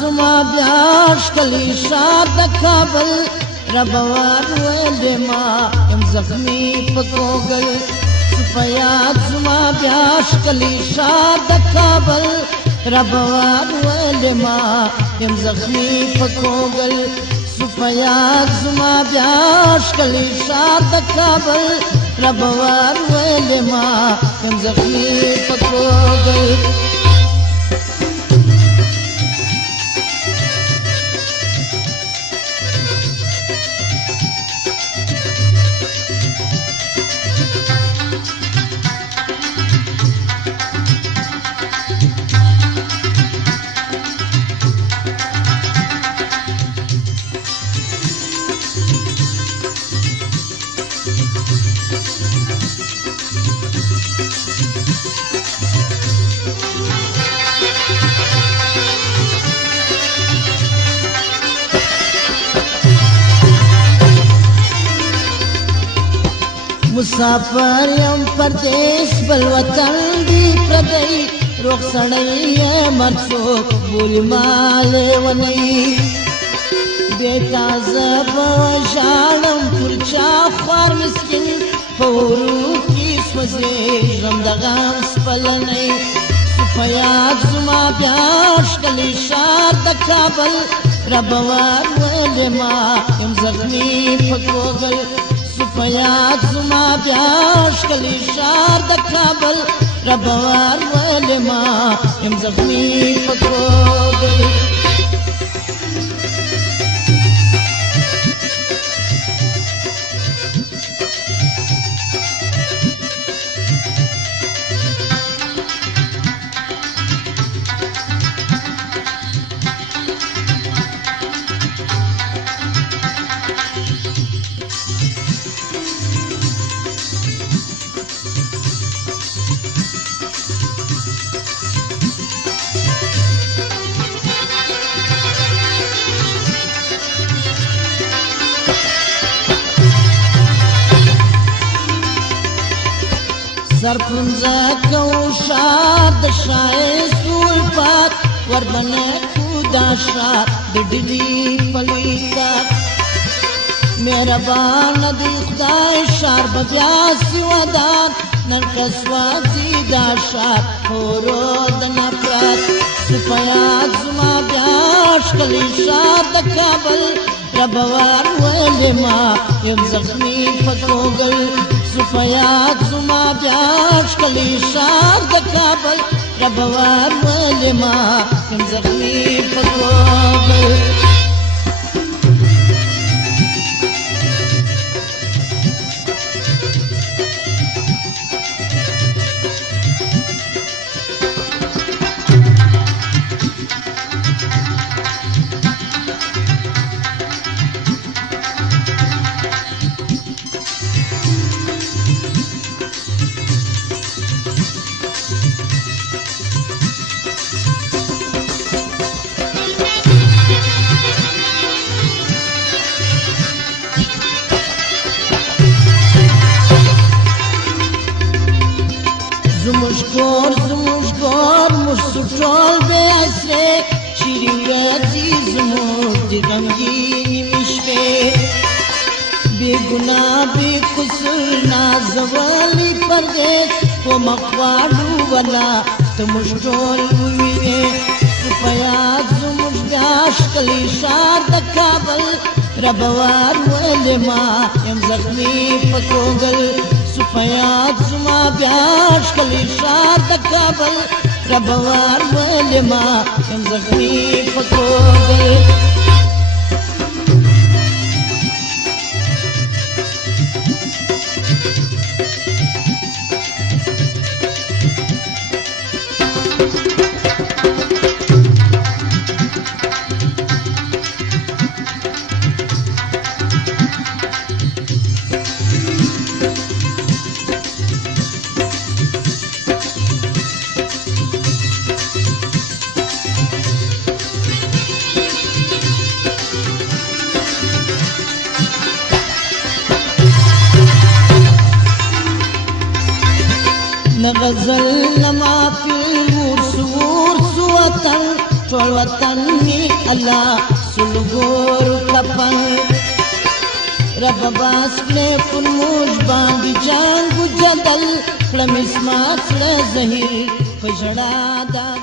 زما بیاش کلی شاد کابل ربوار ولما ام زخمی پکوگل سفیاد زما بیاش کلی شاد کابل ربوار ولما ام زخمی پکوگل سفیاد زما بیاش کلی شاد کابل ربوار ولما ام زخمی پکوگل مسافر یم پردیس بل وطن دی پردی روخ سڑی مرسوک بولی مال ونی بیٹا زب وشانم پرچا خوار مسکن پورو کی سوزی رمدغان سپلنی سفیاد زما بیاش کلی شار دکابل ربوار ولما ام زخمی پکوگل سفیاد زما بیاش کلی شار د کابل ربوار ولما ام زخمی پکوگل सरपंजा को शाद शायसुल पात वरबने खुदा शाद बिडली पलीदा मेरा बान दी खुदाई शार बब्यास वदान नरकसवा जीदा शाद होरो दना प्रात सुपयाद जुमा ब्याश कली शाद काबल रबवार वलमा यम जख्मी पकोगल سفیاد زما بیاش کلی شار د کابل ربوار ولما ام زخمی پکوگل زموشگار مستطال به اسره شیریتی زمود غمگینی مشکه بیگناه بی قصر نازوالی پردیس و مقوالو ولا تمشکال بویه سفیاد زموش بیاش کلی شار د کابل ربوار ولما یم زخمی پکوگل سفیاد زما بیاش کلی شار د کابل ربوار ولما یم زخمی پکوگل غزل نما پیر سور وطن ټول وطن می الله سلګور کپن رب باس کړه په موج باندې جنگ جدل کړم اسمات له زهیر په جړا دا